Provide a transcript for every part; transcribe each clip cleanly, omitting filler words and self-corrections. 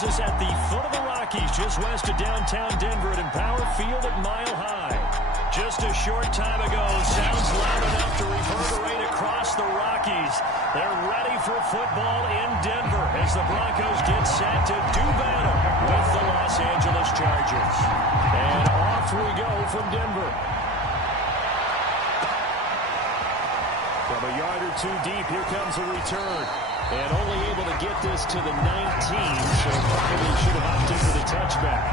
has us at the foot of the Rockies, just west of downtown Denver at Empower Field at Mile High. Just a short time ago, sounds loud enough to reverberate across the Rockies. They're ready for football in Denver as the Broncos get set to do battle with the Los Angeles Chargers. And off we go from Denver. From a yard or two deep, here comes a return. And only able to get this to the 19, so probably should have opted for the touchback.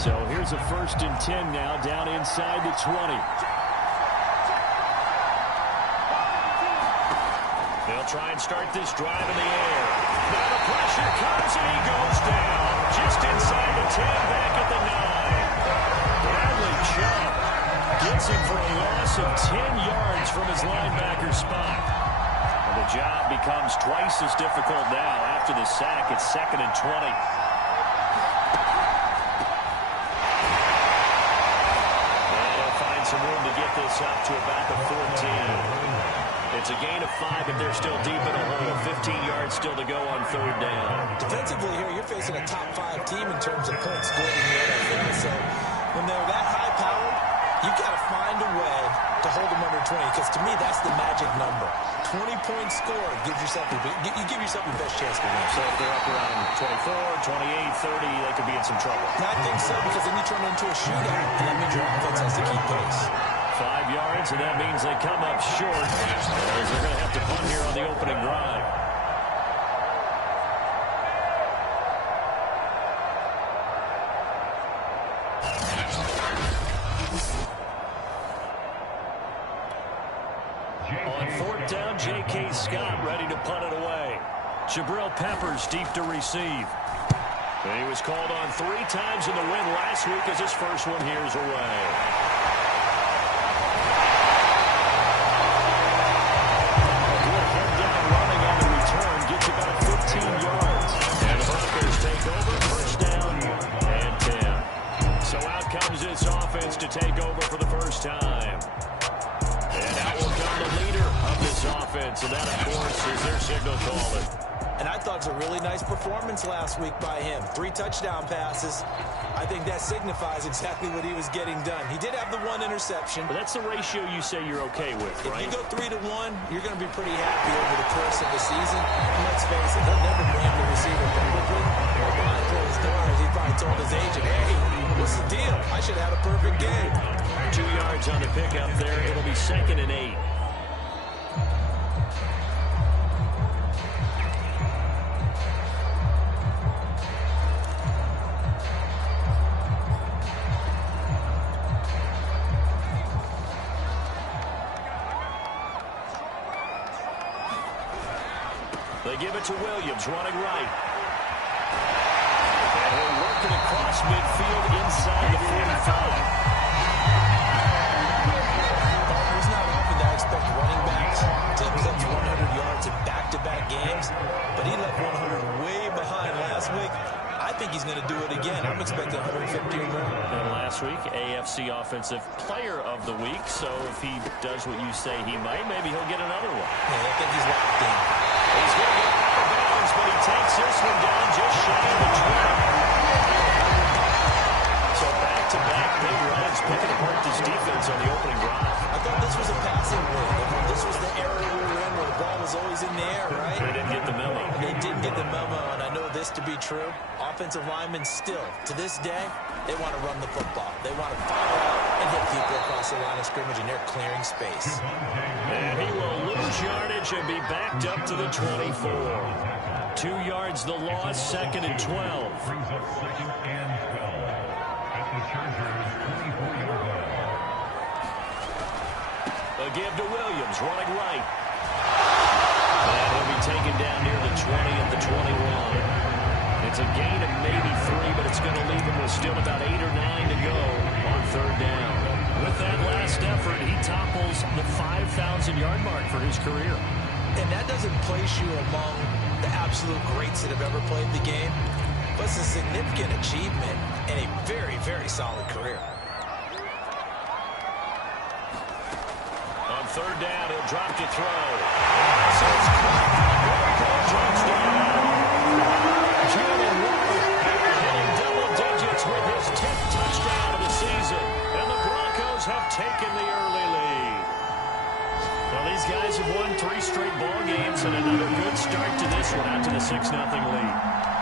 So here's a 1st and 10 now, down inside the 20. They'll try and start this drive in the air. Now the pressure comes and he goes down. Just inside the 10, back at the 9. Bradley Chubb gets him for a loss of 10 yards from his linebacker spot. And the job becomes twice as difficult now after the sack. It's 2nd and 20. Some room to get this up to about the 14. It's a gain of 5, but they're still deep in a hole. 15 yards still to go on 3rd down. Defensively here, you're facing a top 5 team in terms of points scored in the NFL. So when they're that high-powered, you've got to find a way to hold them under 20, because to me, that's the magic number. 20 points scored gives yourself you give yourself your best chance to win. So if they're up around 24, 28, 30, they could be in some trouble. I think so, because then you turn it into a shootout, and that means your offense has to keep pace. 5 yards, and that means they come up short, as they're going to have to punt here on the opening drive. On 4th down, J.K. Scott ready to punt it away. Jabril Peppers deep to receive. And he was called on 3 times in the win last week as his first one here's away. Good head down running on the return. Gets about 15 yards. And the Broncos take over. 1st down and 10. So out comes this offense to take over for the first time. And out will come the leader of this offense. And that, of course, is their signal caller. And I thought it was a really nice performance last week by him. 3 touchdown passes. I think that signifies exactly what he was getting done. He did have the 1 interception. But that's the ratio you say you're okay with, right? If you go 3-1, you're going to be pretty happy over the course of the season. And let's face it, they'll never blame the receiver publicly. Behind closed doors, he probably told his agent, hey, what's the deal? I should have had a perfect game. 2 yards on the pickup there. It'll be 2nd and 8. They give it to Williams, running right. And he'll work it across midfield inside the 45. It's not often that I expect running backs to eclipse 100 yards in back-to-back games, but he left 100 way behind last week. I think he's going to do it again. I'm expecting 150 or more. And last week, AFC Offensive Player of the Week. So if he does what you say he might, maybe he'll get another one. Yeah, I think he's locked in. He's going to get out of bounds, but he takes this one down just shy of the 20. So back-to-back big runs, picking apart this defense on the opening drive. I thought this was a passing win. This was the era we were in where the ball was always in the air, right? They didn't get the memo. They didn't get the memo, and I know this to be true. Offensive linemen still, to this day, they want to run the football. They want to fire out and hit people across the line of scrimmage, and they're clearing space. And he will lose yardage and be backed up to the 24. 2 yards the loss, 2nd and 12. A give to Williams, running right. And he'll be taken down near the 20 at the 21. It's a gain of maybe 3, but it's going to leave him with still about 8 or 9 to go on 3rd down. With that last effort, he topples the 5,000-yard mark for his career. And that doesn't place you among the absolute greats that have ever played the game, but it's a significant achievement and a very, very solid career. On third down, he'll drop to throw. Touchdown. Jalen Waddle hitting double digits with his 10th touchdown of the season. And the Broncos have taken the early lead. Well, these guys have won 3 straight ball games and another good start to this one out to the 6-0 lead.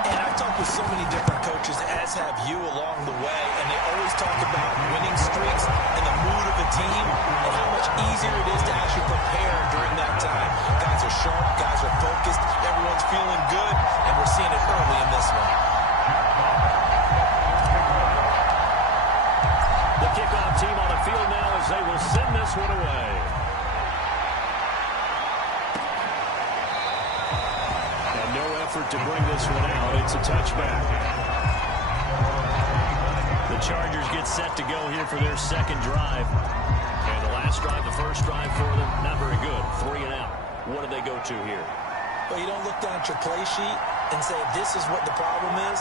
And I've talked with so many different coaches, as have you along the way, and they always talk about winning streaks and the mood of a team and how much easier it is to actually prepare during that time. Guys are sharp, guys are focused, everyone's feeling good, and we're seeing it early in this one. The kickoff team on the field now as they will send this one away. To bring this one out. It's a touchback. The Chargers get set to go here for their second drive. And the last drive, the first drive for them, not very good. 3 and out. What do they go to here? Well, you don't look down at your play sheet and say, this is what the problem is.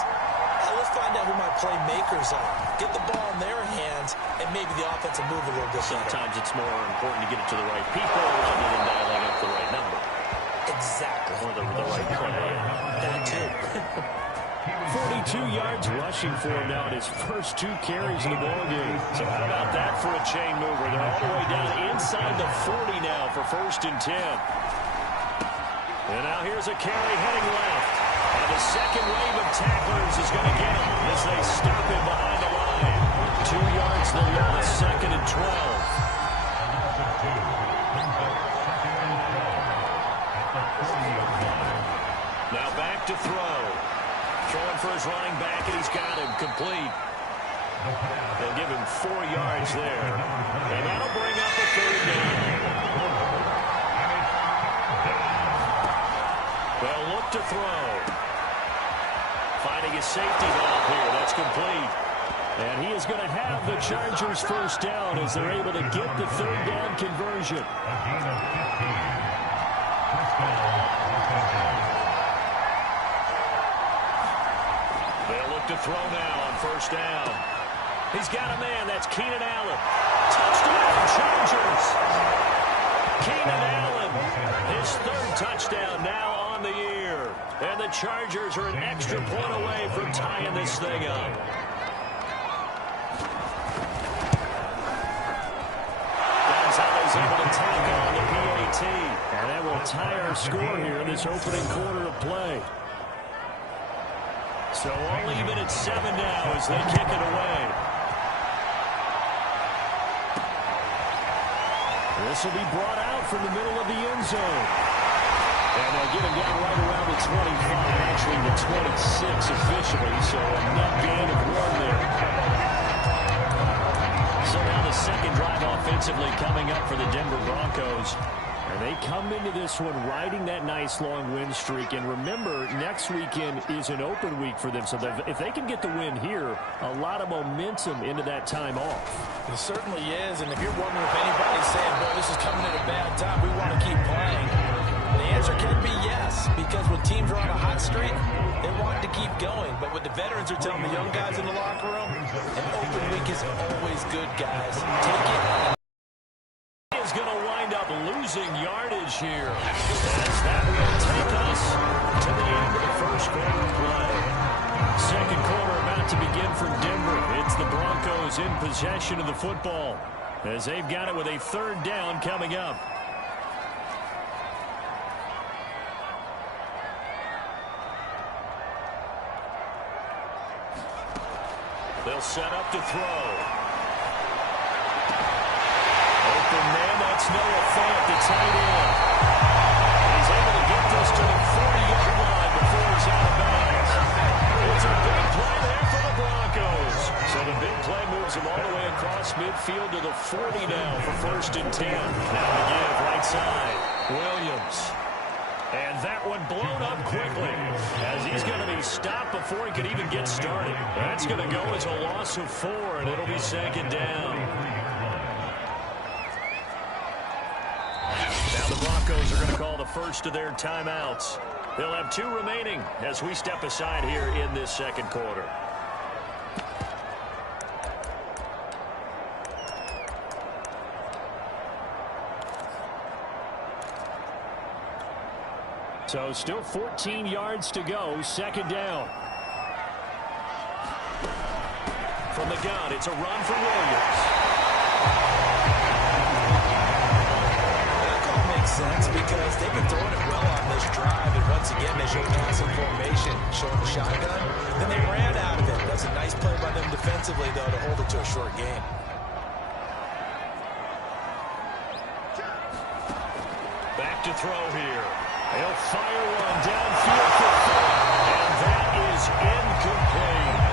Let's find out who my playmakers are. Get the ball in their hands, and maybe the offense will move a little bit better. Sometimes it's more important to get it to the right people rather than dialing up the right number. Exactly. Or the right play. That too. 42 yards rushing for him now in his first 2 carries in the ballgame. So how about that for a chain mover? They're all the way down inside the 40 now for 1st and 10. And now here's a carry heading left. And the second wave of tacklers is going to get him as they stop him behind the line. 2 yards the loss, 2nd and 12. Now back to throw. Throwing for his running back, and he's got him complete. They'll give him 4 yards there. And that'll bring up a 3rd down. They'll look to throw. Finding his safety valve here. That's complete. And he is going to have the Chargers 1st down as they're able to get the 3rd down conversion. They'll look to throw now on 1st down. He's got a man. That's Keenan Allen. Touchdown, Chargers. Keenan Allen, his 3rd touchdown now on the year. And the Chargers are an extra point away from tying this thing up. Gonzalez able to tack on the PAT. And that will tie our score here in this opening quarter of play. So all even at 7 now as they kick it away. This will be brought out from the middle of the end zone. And they'll get him down right around the 25, actually the 26 officially, so a net gain of 1 there. So now the second drive offensively coming up for the Denver Broncos. And they come into this one riding that nice long win streak. And remember, next weekend is an open week for them. So if they can get the win here, a lot of momentum into that time off. It certainly is. And if you're wondering if anybody's saying, boy, this is coming at a bad time, we want to keep playing, the answer can be yes. Because when teams are on a hot streak, they want to keep going. But what the veterans are telling the young guys in the locker room, an open week is always good, guys. Take it. Is going to wind up losing yardage here. As that will take us to the end of the 1st quarter play. 2nd quarter about to begin from Denver. It's the Broncos in possession of the football as they've got it with a 3rd down coming up. They'll set up to throw. Open man, that's Noah Fant, the tight end. He's able to get this to the 40-yard line before he's out of bounds. It's a big play there for the Broncos. So the big play moves him all the way across midfield to the 40 now for 1st and 10. Now to give, right side, Williams. And that one blown up quickly as he's going to be stopped before he can even get started. That's going to go as a loss of 4, and it'll be 2nd down. Now the Broncos are going to call the first of their timeouts. They'll have 2 remaining as we step aside here in this second quarter. So still 14 yards to go, second down. From the gun, it's a run for Williams. That call makes sense because they've been throwing it well on this drive, and once again they show passing formation, showing the shotgun. Then they ran out of it. That's a nice play by them defensively, though, to hold it to a short game. Back to throw here. He'll fire one downfield for 4, and that is incomplete.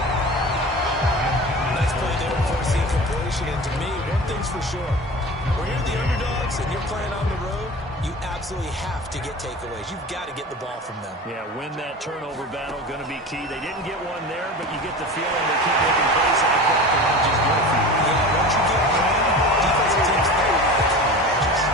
Nice play there, forcing completion, and to me, one thing's for sure. When you're the underdogs and you're playing on the road, you absolutely have to get takeaways. You've got to get the ball from them. Yeah, win that turnover battle, going to be key. They didn't get one there, but you get the feeling they keep making plays like that, and not just good for you. Yeah, once you get one, defensive teams know how to come in matches.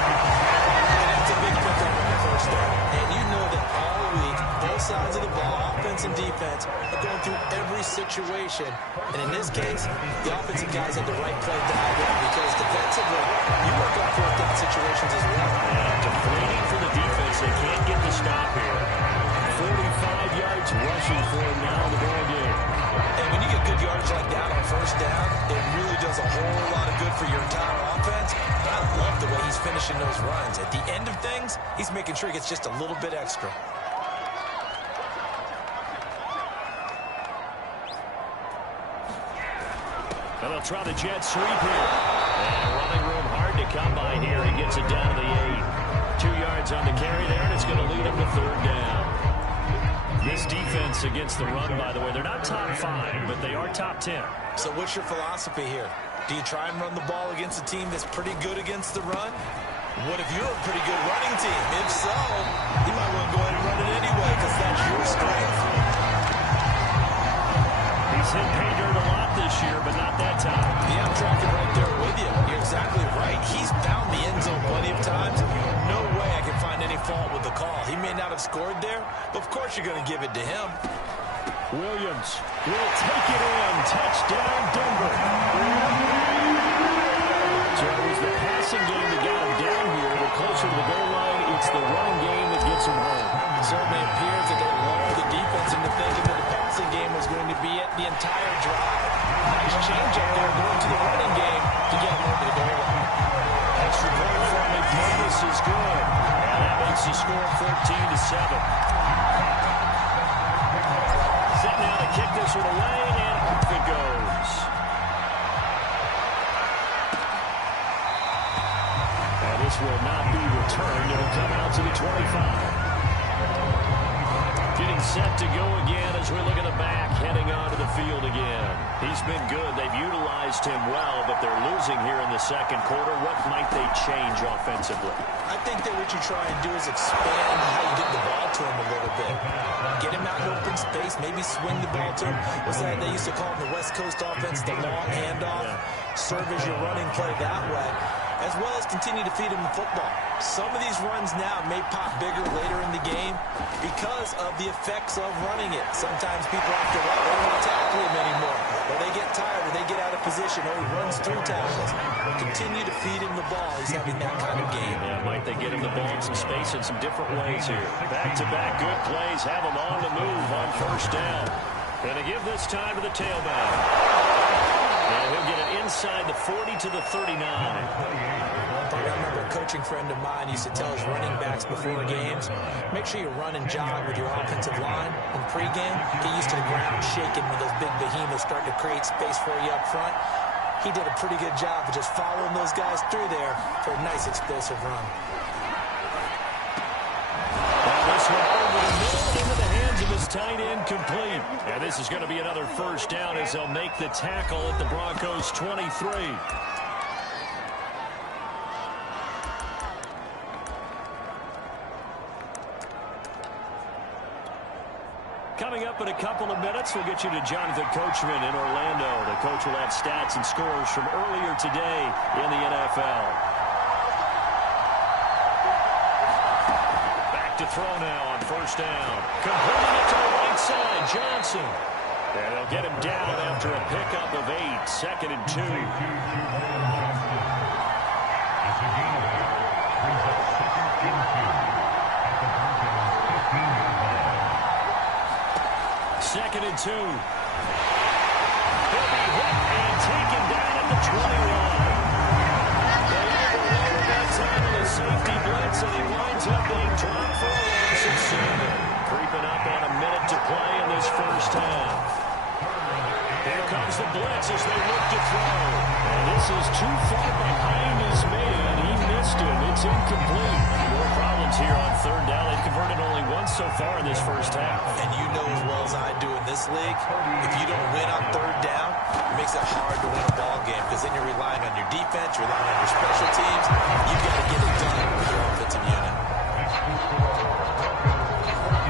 And that's a big pickup on the first down. And you know that all week, both sides of the ball, offense and defense, are going through every situation. And in this case, the offensive guys had the right play diagram because defensively, you work on fourth down situations as well. Yeah, deflating for the defense. They can't get the stop here. 45 yards rushing for him now in the ball game. And when you get good yardage like that on first down, it really does a whole lot of good for your entire offense. But I love the way he's finishing those runs. At the end of things, he's making sure he gets just a little bit extra. And they'll try the jet sweep here. And running room hard to come by here. He gets it down to the 8. 2 yards on the carry there, and it's going to lead him to third down. This defense against the run, by the way, they're not top 5, but they are top 10. So what's your philosophy here? Do you try and run the ball against a team that's pretty good against the run? What if you're a pretty good running team? If so, you might want to go ahead and run it anyway because that's your strength. He's hit pay dirt a lot this year, but not that time. Yeah, I'm tracking right there with you. You're exactly right. He's found the end zone plenty of times. No way I can find any fault with the call. He may not have scored there, but of course you're going to give it to him. Williams will take it in. Touchdown, Denver. So it was the passing game that got him down here. The closer to the goal line, it's the running game that gets him home. It certainly appears that they lowered the defense into thinking that the passing game was going to be it the entire drive. Nice change up there going to the running game to get him over the goal line. Extra point from McManus is good. And that makes the score 14-7. Set now to kick this one away, and off it goes. And this will not be returned. It'll come out to the 25. Getting set to go again as we look at the back, heading onto the field again. He's been good. They've utilized him well, but they're losing here in the second quarter. What might they change offensively? I think that what you try and do is expand how you get the ball to him a little bit. Get him out in open space, maybe swing the ball to him. What's that they used to call in the West Coast offense, the long handoff? Yeah. Serve as your running play that way, as well as continue to feed him the football. Some of these runs now may pop bigger later in the game because of the effects of running it. Sometimes people have to run, they don't want to tackle him anymore, or they get tired, or they get out of position, or he runs through tackles. Continue to feed him the ball. He's having that kind of game. Yeah, might they get him the ball in some space in some different ways here. Back-to-back good plays, have him on the move on first down. Going to give this time to the tailback. And he'll get it inside the 40 to the 39. I remember a coaching friend of mine used to tell his running backs before games, make sure you run and jog with your offensive line in pregame. Get used to the ground shaking when those big behemoths start to create space for you up front. He did a pretty good job of just following those guys through there for a nice explosive run. This one over the middle into the hands of his tight end, complete. And this is going to be another first down as they'll make the tackle at the Broncos' 23. Coming up in a couple of minutes, we'll get you to Jonathan Coachman in Orlando. The coach will have stats and scores from earlier today in the NFL. Back back to throw now on first down. Completing it to the right side, Johnson. And they'll get him down after a pickup of 8, 2nd and 2. Second and 2. He'll be hit and taken down at the 21. They overloaded that time with a safety blitz, and he winds up being dropped for a loss of 7. Creeping up on a minute to play in this first half. Here comes the blitz as they look to throw. And this is too far behind his man. He missed him. It's incomplete. More problems here on third down. They've converted only once so far in this first half. And you know as well as I do in this league, if you don't win on third down, it makes it hard to win a ball game because then you're relying on your defense, you're relying on your special teams. You've got to get it done with your offensive unit.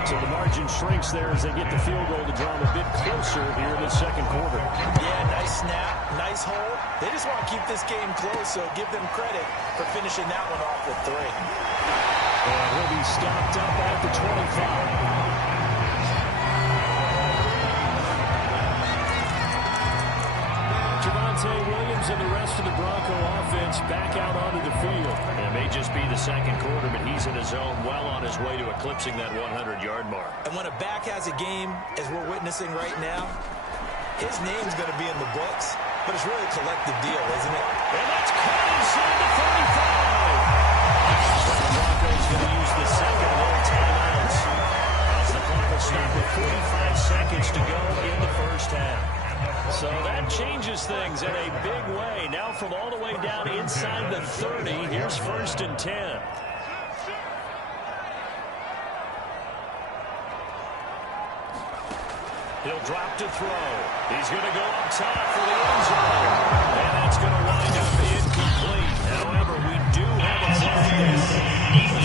So the margin shrinks there as they get the field goal to draw them a bit closer here in the second quarter. Yeah, nice snap, nice hold. They just want to keep this game close, so give them credit for finishing that one off with 3. And he'll be stopped up at the 25. Williams and the rest of the Bronco offense back out onto the field. And it may just be the second quarter, but he's in his zone well on his way to eclipsing that 100-yard mark. And when a back has a game, as we're witnessing right now, his name's going to be in the books, but it's really a collective deal, isn't it? And that's caught inside the 35. The Broncos going to use the second of all timeouts as the clock will stop with 45 seconds to go in the first half. So that changes things in a big way. Now from all the way down inside the 30, here's 1st and 10. He'll drop to throw. He's going to go up top for the end zone. And that's going to wind up incomplete. However, we do have a flag there.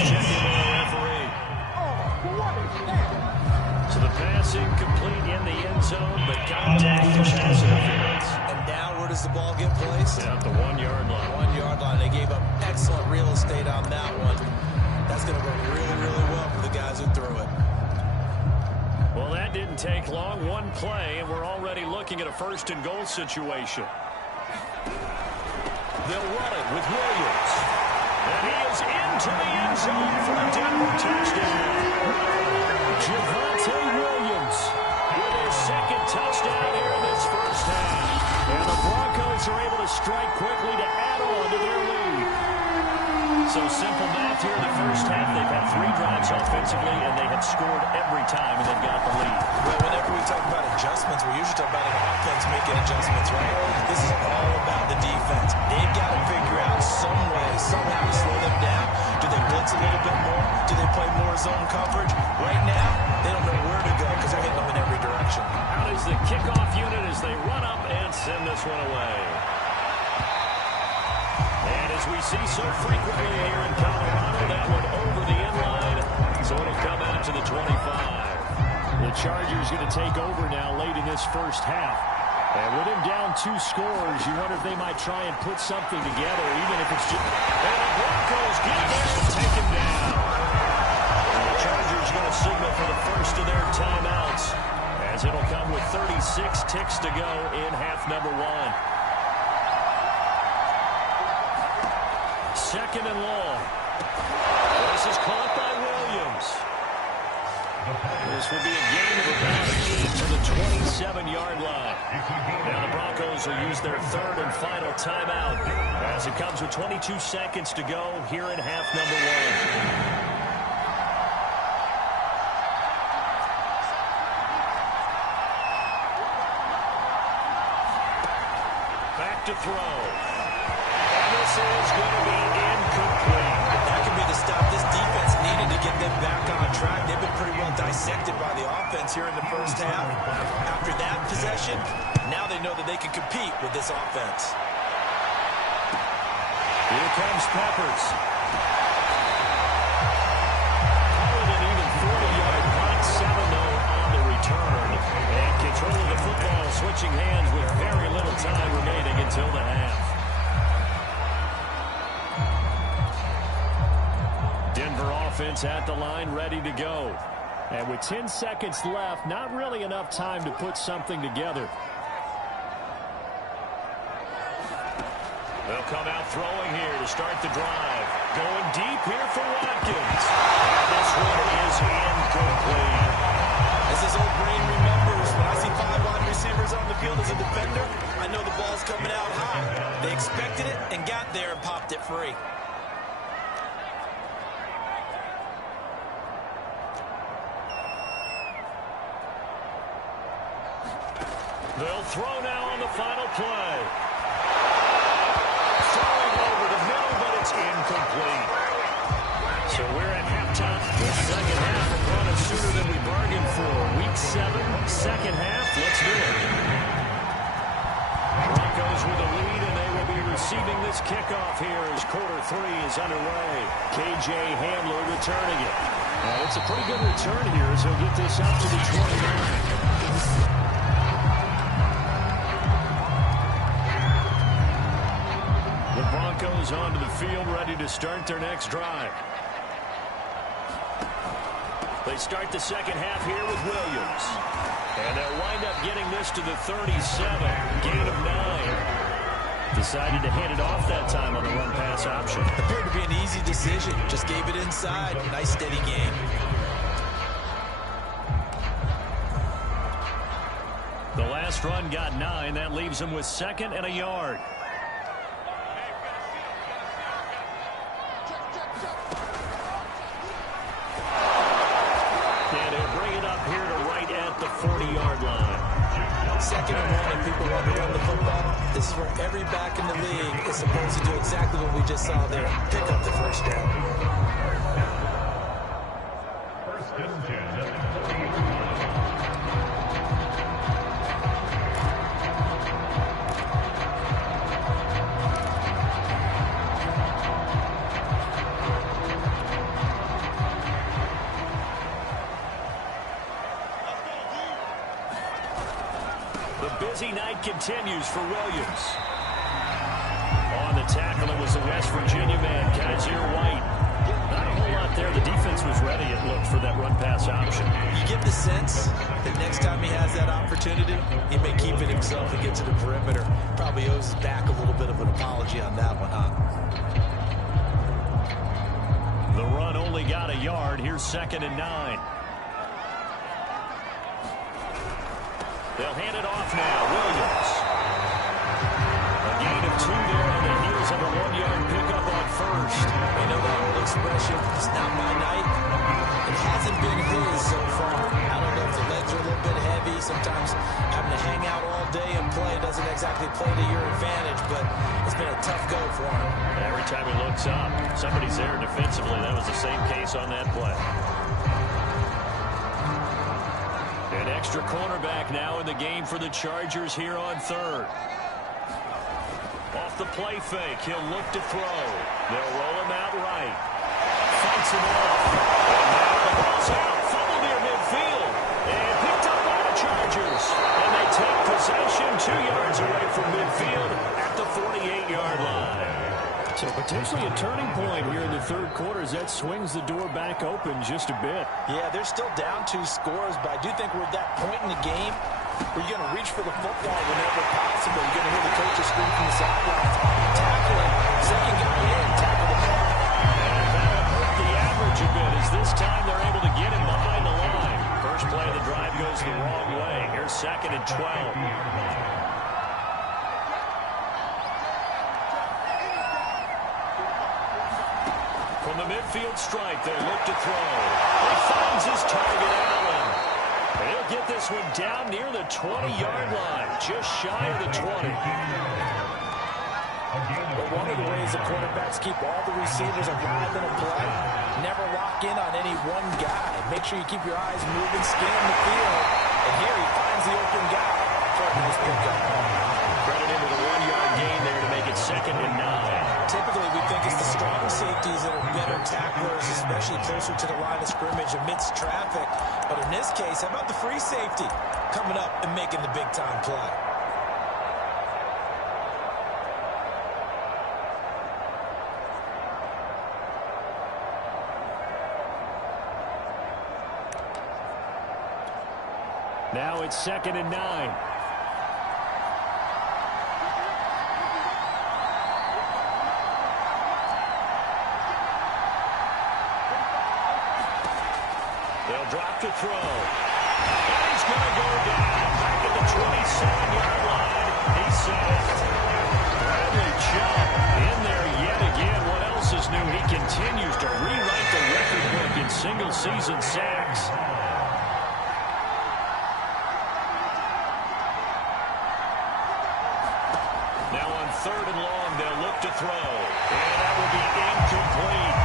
Check in with the referee. So the pass incomplete in the end zone, but contact to pass interference. And now where does the ball get placed? At the 1-yard line. 1-yard line. They gave up excellent real estate on that one. That's going to work really, really well for the guys who threw it. Well, that didn't take long. One play, and we're already looking at a 1st and goal situation. They'll run it with Williams. And he is into the end zone for a Denver touchdown. Javonte Williams with his 2nd touchdown here in this first half. And the Broncos are able to strike quickly to add on to their lead. So simple math here in the first half. They've had 3 drives offensively, and they have scored every time, and they've got the lead. Well, whenever we talk about adjustments, we usually talk about an offense making adjustments, right? This is all about the defense. They've got to figure out some way, somehow to slow them down. Do they blitz a little bit more? Do they play more zone coverage? Right now, they don't know where to go because they're hitting them in every direction. Out is the kickoff unit as they run up and send this one away. And as we see so frequently here in Colorado, that one over the end line, so it'll come out to the 25. The Chargers going to take over now late in this first half. And with him down 2 scores, you wonder if they might try and put something together, even if it's just... And the Broncos get there and take him down. And the Chargers going to signal for the first of their timeouts, as it'll come with 36 ticks to go in half number 1. 2nd and long. This is caught by Williams. This will be a gain of about 8 to the 27-yard line. Now the Broncos will use their 3rd and final timeout as it comes with 22 seconds to go here in half number 1. Back to throw. This is going to be incomplete. That could be the stop this defense needed to get them back on track. They've been pretty well dissected by the offense here in the first half. After that possession, now they know that they can compete with this offense. Here comes Peppers. Call it an even 40-yard punt, 7-0 on the return. And control of the football switching hands with very little time remaining until the half. Denver offense It's at the line, ready to go. And with 10 seconds left, not really enough time to put something together. They'll come out throwing here to start the drive. Going deep here for Watkins. And this one is incomplete. As his old brain remembers, when I see 5 wide receivers on the field as a defender, I know the ball's coming out high. They expected it and got there and popped it free. They'll throw now on the final play. Throwing over the middle, but it's incomplete. So we're at halftime. The second half will run us sooner than we bargained for. Week 7, second half. Let's do it. Broncos with a lead, and they will be receiving this kickoff here as quarter 3 is underway. K.J. Hamler returning it. It's a pretty good return here as he'll get this up to the 29. The Broncos onto the field, ready to start their next drive. They start the second half here with Williams. And they'll wind up getting this to the 37. Gain of 9. Decided to hand it off that time on the run-pass option. Appeared to be an easy decision. Just gave it inside. Nice, steady gain. The last run got 9. That leaves them with 2nd and a yard. And they'll bring it up here to right at the 40-yard line. 2nd and 1, and people want to run the football. This is where every back in the league is supposed to do exactly what we just saw there. Pick up the first down. Busy night continues for Williams. On the tackle, it was the West Virginia man, Kaiser White. Not a whole lot there. The defense was ready, it looked, for that run-pass option. You get the sense that next time he has that opportunity, he may keep it himself and get to the perimeter. Probably owes his back a little bit of an apology on that one, huh? The run only got a yard. Here's 2nd and 9. They'll hand it off now. Williams. A gain of 2 there on the heels of a 1-yard pickup on first. You know that old expression, it's not my night. It hasn't been his so far. I don't know if the legs are a little bit heavy. Sometimes having to hang out all day and play doesn't exactly play to your advantage, but it's been a tough go for him. Every time he looks up, somebody's there defensively. That was the same case on that play. An extra cornerback now in the game for the Chargers here on 3rd. Off the play fake, he'll look to throw. They'll roll him out right. Fights him off. And now the ball's out. Fumble near midfield. And picked up by the Chargers. And they take possession 2 yards away from midfield at the 48-yard line. So potentially a turning point here in the 3rd quarter as that swings the door back open just a bit. Yeah, they're still down 2 scores, but I do think we're at that point in the game where you're going to reach for the football whenever possible. You're going to hear the coaches scream from the sidelines. Tackle it. Second guy in. Tackle the ball. And that'll hurt the average a bit as this time they're able to get him behind the line. First play of the drive goes the wrong way. Here's 2nd and 12. From the midfield strike, they look to throw. He finds his target, Allen. And he'll get this one down near the 20-yard line, just shy of the 20. But one of the ways the quarterbacks keep all the receivers alive in a play, never lock in on any one guy. Make sure you keep your eyes moving, scanning the field. And here he finds the open guy for a nice pickup. Credit him with a 1-yard gain there to make it 2nd and 9. Typically, we think it's the strong safeties that are better tacklers, especially closer to the line of scrimmage amidst traffic. But in this case, how about the free safety coming up and making the big-time play? Now it's 2nd and 9. They'll drop to throw. And he's going to go down back at the 27-yard line. He's sacked. Bradley Chubb in there yet again. What else is new? He continues to rewrite the record book in single-season sacks. Now on 3rd and long, they'll look to throw. And that will be incomplete.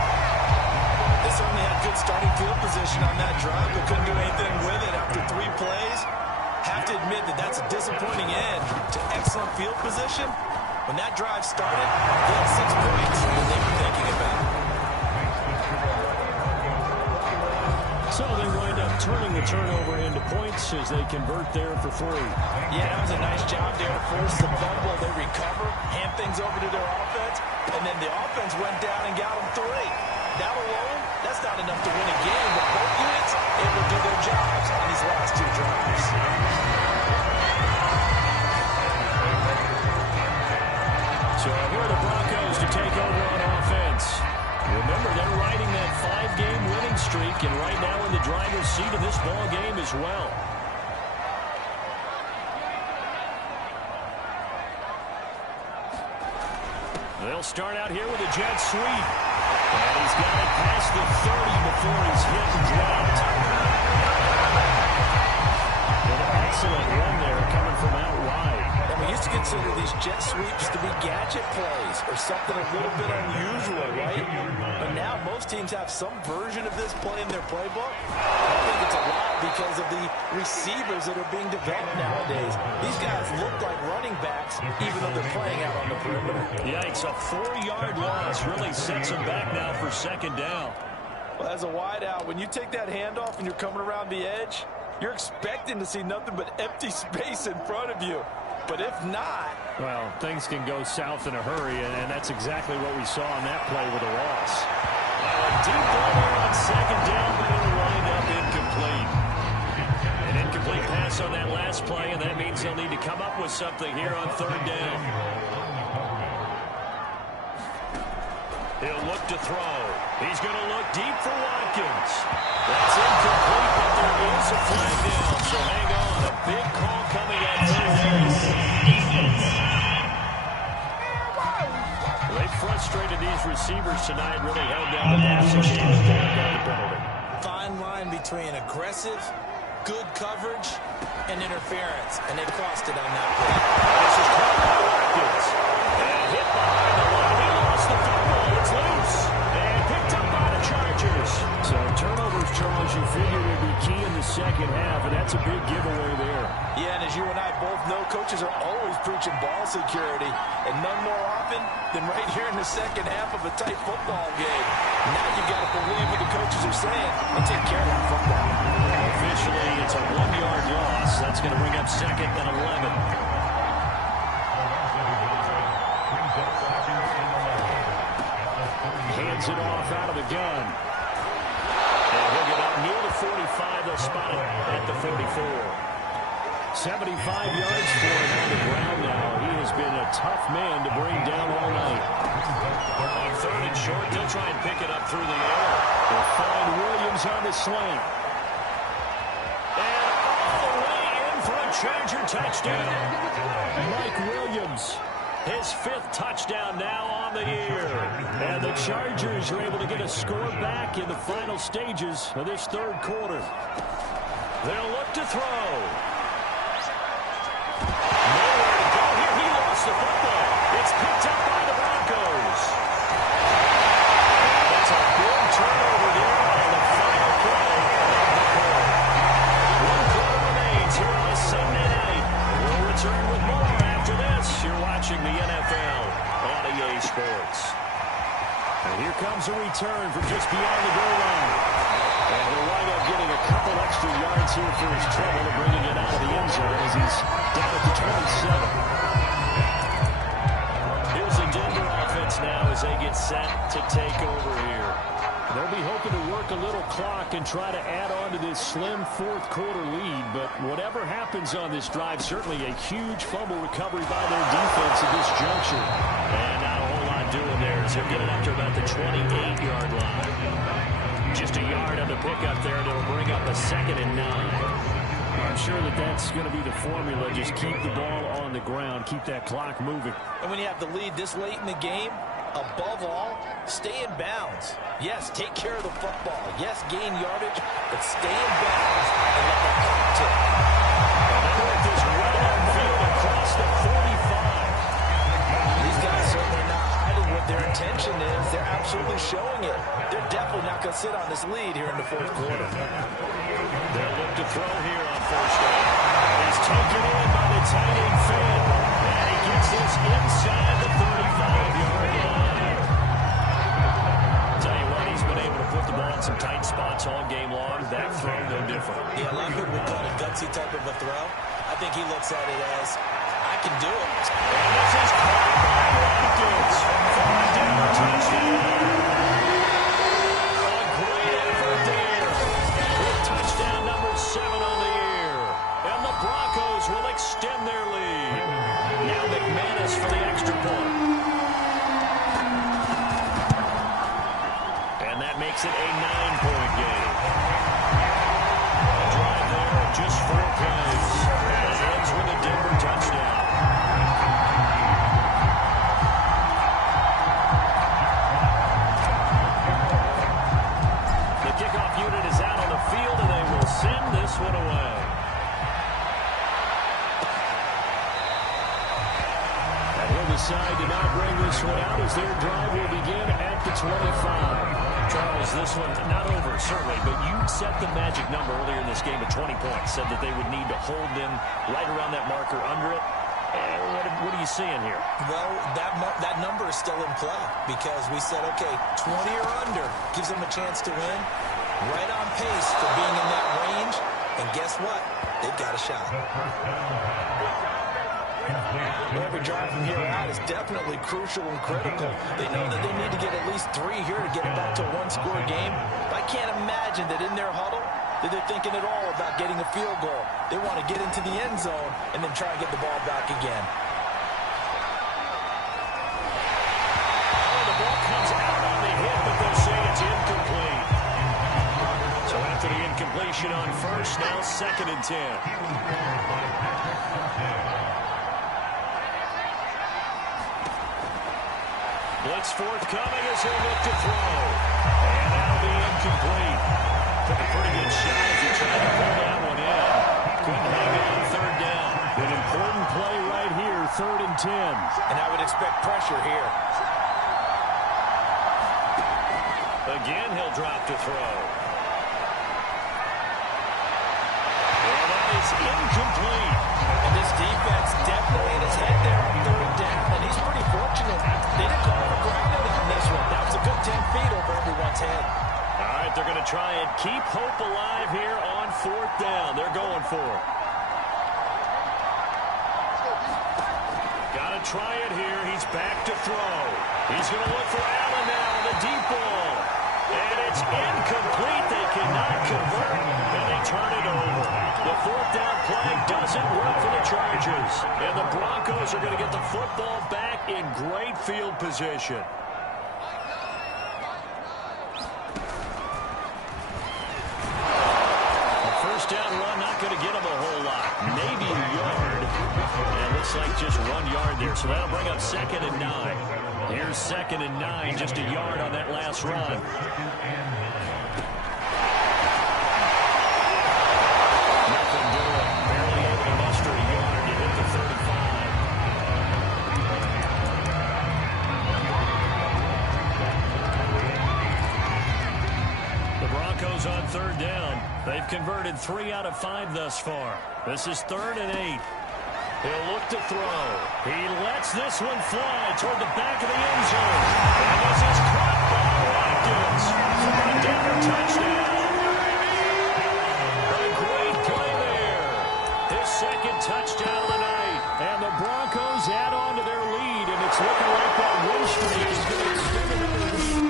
They certainly had good starting field position on that drive, but couldn't do anything with it after 3 plays. Have to admit that that's a disappointing end to excellent field position. When that drive started, they had 6 points that they were thinking about. So they wind up turning the turnover into points as they convert there for 3. Yeah, that was a nice job there to force the fumble. They recover, hand things over to their offense, and then the offense went down and got them 3. That alone, that's not enough to win a game, but both units able to do their jobs on these last 2 drives. So here are the Broncos to take over on offense. Remember, they're riding that 5-game winning streak, and right now in the driver's seat of this ball game as well. They'll start out here with a jet sweep. And he's got it past the 30 before he's hit and dropped. And an excellent run there coming from out wide. And we used to consider these jet sweeps to be gadget plays or something a little bit unusual, right? But now most teams have some version of this play in their playbook. I think it's a lot because of the receivers that are being developed nowadays. These guys look like running backs even though they're playing out on the perimeter. Yikes, a 4-yard loss really sets them back now for 2nd down. Well, as a wideout, when you take that handoff and you're coming around the edge, you're expecting to see nothing but empty space in front of you. But if not... Well, things can go south in a hurry, and that's exactly what we saw on that play with a loss. A deep ball there on 2nd down, but it'll wind up incomplete. An incomplete pass on that last play, and that means they'll need to come up with something here on 3rd down. He'll look to throw. He's going to look deep for Watkins. That's incomplete, but there is a flag down, so hang on. A big call coming on 3rd down. They frustrated these receivers tonight, really held down the passing game before they got the penalty. Fine line between aggressive, good coverage, and interference, and they crossed it on that play. This is caught by Watkins. And hit behind the line. He lost the football. It's loose. And picked up by the Chargers. So turnovers, Charles, you figure would be key in the 2nd half, and that's a big giveaway there. Yeah, and as you and I both know, coaches are always preaching ball security, and none more often than right here in the 2nd half of a tight football game. Now you've got to believe what the coaches are saying and take care of that football. Officially, it's a 1-yard loss. That's going to bring up 2nd and 11. Hands it off out of the gun. And he'll get up near the 45. They'll spot it at the 44. 75 yards for him on the ground now. He has been a tough man to bring down all night. On 3rd and short, they'll try and pick it up through the air. They'll find Williams on the slant. And all the way in for a Charger touchdown. Mike Williams, his 5th touchdown now on the year. And the Chargers are able to get a score back in the final stages of this 3rd quarter. They'll look to throw. Nowhere to go here. He lost the football. It's picked up by the Broncos. And that's a big turnover there on the final play of the quarter. 1 quarter remains here on a Sunday night. We'll return with more after this. You're watching the NFL on EA Sports. And here comes a return from just beyond the goal line. And he'll wind up getting a couple extra yards here for his trouble and bringing it out of the end zone as he's down at the 27. Here's the Denver offense now as they get set to take over here. They'll be hoping to work a little clock and try to add on to this slim fourth quarter lead. But whatever happens on this drive, certainly a huge fumble recovery by their defense at this juncture. And not a whole lot doing there as he'll get it up to about the 28-yard line. Just a yard on the pickup there, and it'll bring up a 2nd and 9. I'm sure that that's going to be the formula. Just keep the ball on the ground, keep that clock moving. And when you have the lead this late in the game, above all, stay in bounds. Yes, take care of the football. Yes, gain yardage, but stay in bounds and let the clock tick. And they work this right upfield across the 45. These guys certainly not hiding what their intention is. They're absolutely showing it. They're definitely not going to sit on this lead here in the fourth quarter. They'll look to throw here on first down. He's taken in by the tight end Finn. And he gets this inside the 35-yard line. Tell you what, he's been able to put the ball in some tight spots all game long. That throw, no different. Yeah, a lot of people would call it a gutsy type of a throw. I think he looks at it as, I can do it. And this is caught by Watkins for a down touchdown. A great effort there. With touchdown number 7 on the year. And the Broncos will extend their lead. Now McManus for the extra point. And that makes it a 9-point game. A drive there of just 4 plays. And it ends with a Denver touchdown. The kickoff unit is out on the field, and they will send this one away. And he'll decide to not bring this one out as their drive will begin at the 25. Charles, this one not over, certainly, but you set the magic number earlier in this game at 20 points. Said that they would need to hold them right around that marker under it. What are you seeing here? Well, that number is still in play because we said, okay, 20 or under gives them a chance to win. Right on pace for being in that range. And guess what? They've got a shot. Every drive from here out is definitely crucial and critical. They know that they need to get at least 3 here to get it back to a one-score game. But I can't imagine that in their huddle that they're thinking at all about getting a field goal. They want to get into the end zone and then try and get the ball back again. Oh, the ball comes out on the hit, but they'll say it's incomplete. So after the incompletion on first, now 2nd and 10. Blitz forthcoming as he'll look to throw. And that'll be incomplete. Took a pretty good shot as he tried to pull that one in. Couldn't hang it on 3rd down. An important play right here, 3rd and 10. And I would expect pressure here. Again, he'll drop to throw. And that is incomplete. And this defense definitely in his head there on 3rd down, and he's pretty fortunate. They didn't call for granted on this one. That was a good 10 feet over everyone's head. All right, they're going to try and keep hope alive here on 4th down. They're going for it. Got to try it here. He's back to throw. He's going to look for Allen now, the deep ball. And it's incomplete. They cannot convert, and they turn it over. The 4th down play doesn't work for the Chargers. And the Broncos are going to get the football back in great field position. The first down run not going to get them a whole lot. Maybe a yard. And it looks like just 1 yard there. So that'll bring up 2nd and 9. Here's 2nd and 9, just a yard on that last run. Nothing doing. Barely able to muster a yard to hit the 35. The Broncos on 3rd down. They've converted 3 out of 5 thus far. This is 3rd and 8. He'll look to throw. He lets this one fly toward the back of the end zone. And this is caught by Watkins for a Denver touchdown. A great play there. His 2nd touchdown of the night. And the Broncos add on to their lead, and it's looking like that win streak is going to extend another week.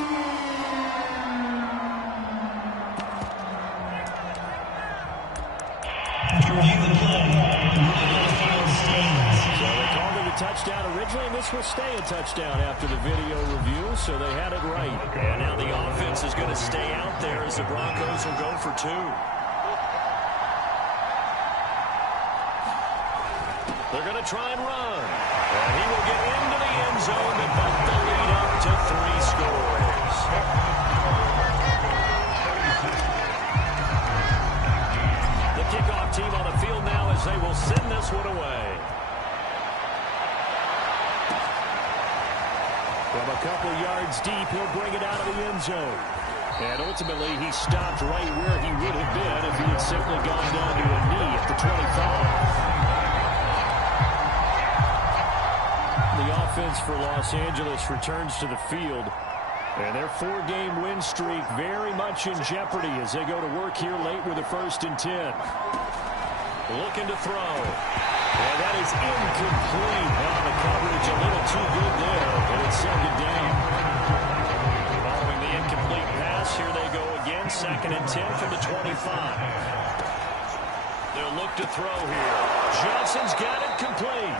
stay a touchdown after the video review, so they had it right. And now the offense is going to stay out there as the Broncos will go for 2. They're going to try and run. And he will get into the end zone to bump the lead up to 3 scores. The kickoff team on the field now as they will send this one away. From a couple yards deep, he'll bring it out of the end zone. And ultimately, he stopped right where he would have been if he had simply gone down to a knee at the 25. The offense for Los Angeles returns to the field. And their 4-game win streak very much in jeopardy as they go to work here late with a 1st and 10. Looking to throw. And that is incomplete. Now the coverage a little too good there. And it's 2nd down. Following the incomplete pass, here they go again. 2nd and 10 from the 25. They'll look to throw here. Johnson's got it complete.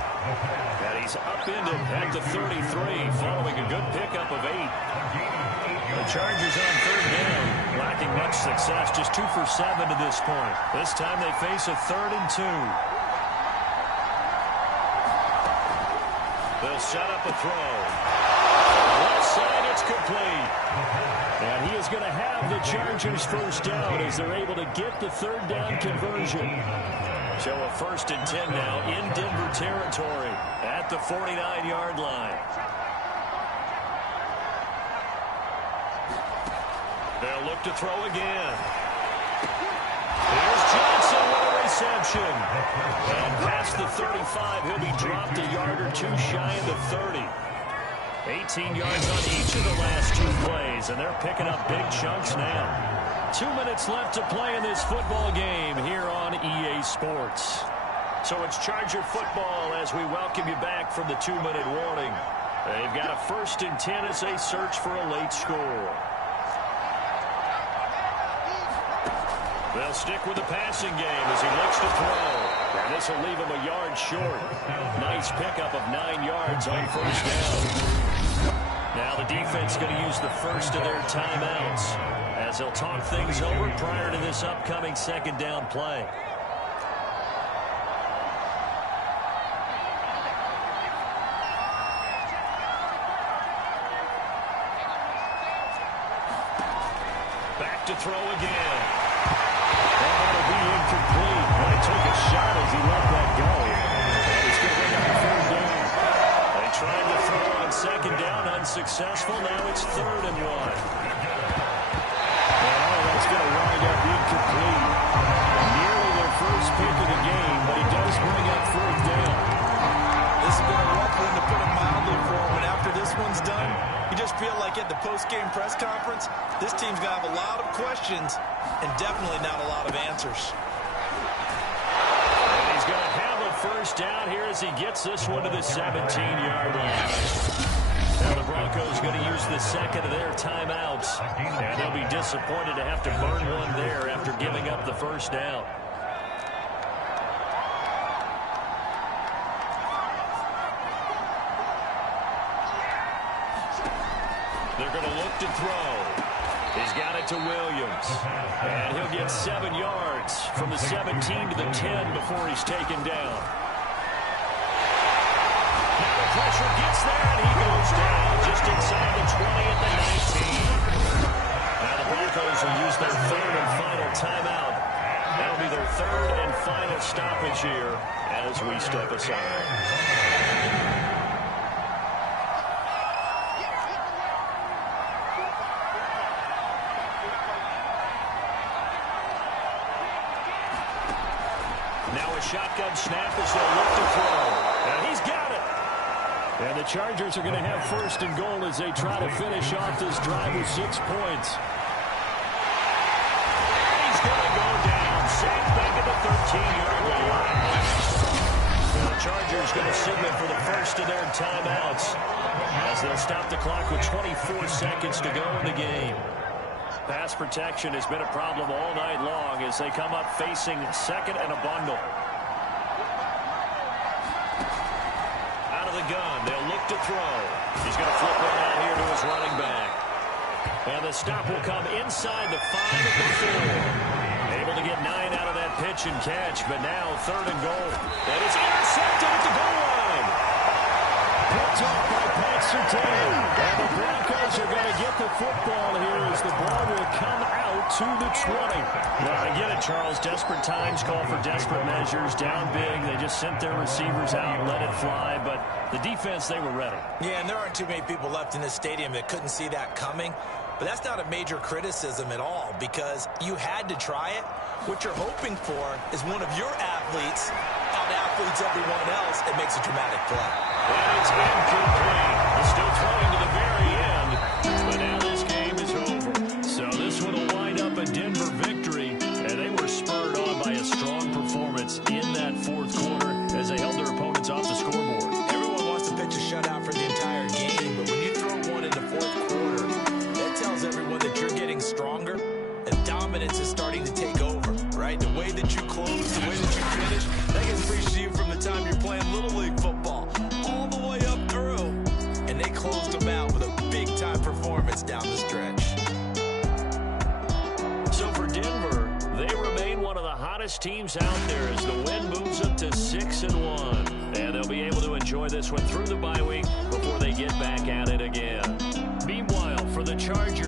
And he's upended at the 33 following a good pickup of 8. The Chargers on 3rd down. Lacking much success. Just 2 for 7 to this point. This time they face a 3rd and 2. They'll set up a throw. Left side, it's complete. And he is going to have the Chargers 1st down as they're able to get the 3rd down conversion. So a 1st and 10 now in Denver territory at the 49-yard line. They'll look to throw again. Here's Johnson with a reception. And past the 35, he'll be dropped a yard or 2 shy of the 30. 18 yards on each of the last 2 plays, and they're picking up big chunks now. 2 minutes left to play in this football game here on EA Sports. So it's Charger football as we welcome you back from the 2-minute warning. They've got a 1st and 10 as they search for a late score. They'll stick with the passing game as he looks to throw. And this will leave him a yard short. Nice pickup of 9 yards on 1st down. Now the defense going to use the first of their timeouts as they'll talk things over prior to this upcoming 2nd down play. Back to throw again. And that'll be incomplete. But he took a shot as he let that go. And he's going to bring up 3rd down. They tried to throw on 2nd down, unsuccessful. Now it's 3rd and 1. And that's going to wind up incomplete. Nearly their first pick of the game, but he does bring up 4th down. This has been a rough one, to put it mildly, for him. And after this one's done, you just feel like at the post-game press conference, this team's going to have a lot of questions and definitely not a lot of answers. And he's going to have a 1st down here as he gets this one to the 17-yard line. Now the Broncos going to use the 2nd of their timeouts. And they'll be disappointed to have to burn one there after giving up the 1st down. They're going to look to throw. He's got it to Williams. And he'll get 7 yards from the 17 to the 10 before he's taken down. Now the pressure gets there, and he goes down just inside the 20 at the 19. Now the Broncos will use their 3rd and final timeout. That'll be their 3rd and final stoppage here as we step aside. Now a shotgun snap as they'll look to throw. And he's got it. And the Chargers are going to have 1st and goal as they try to finish off this drive with 6 points. And he's going to go down. Sacked back at the 13-yard line. And the Chargers going to signal for the first of their timeouts as they'll stop the clock with 24 seconds to go in the game. Pass protection has been a problem all night long as they come up facing 2nd and a bundle. Out of the the gun. They'll look to throw. He's going to flip one out here to his running back. And the stop will come inside the 5 at the 4. Able to get 9 out of that pitch and catch, but now 3rd and goal. And it's intercepted at the goal line. Picked off by Pat Surtain. And the Broncos are going to get the football here as the ball will come out to the 20. Well, I get it, Charles. Desperate times call for desperate measures. Down big. They just sent their receivers out and let it fly. But the defense, they were ready. Yeah, and there aren't too many people left in this stadium that couldn't see that coming. But that's not a major criticism at all because you had to try it. What you're hoping for is one of your athletes out-athletes everyone else and makes a dramatic play. And it's incomplete. He's still throwing to the very end, but now this game is over. So this one will wind up a Denver victory, and they were spurred on by a strong performance in that 4th quarter as they held their opponents off the scoreboard. Everyone wants to pitch a shutout for the entire game, but when you throw one in the 4th quarter, that tells everyone that you're getting stronger and dominance is starting to take over, right? The way that you close, the way that you finish, that gets preached to you from the time you're playing Little League football all the way up through. And they closed them out with a big-time performance down the stretch. So for Denver, they remain one of the hottest teams out there as the win moves up to 6-1. And they'll be able to enjoy this one through the bye week before they get back at it again. Meanwhile, for the Chargers,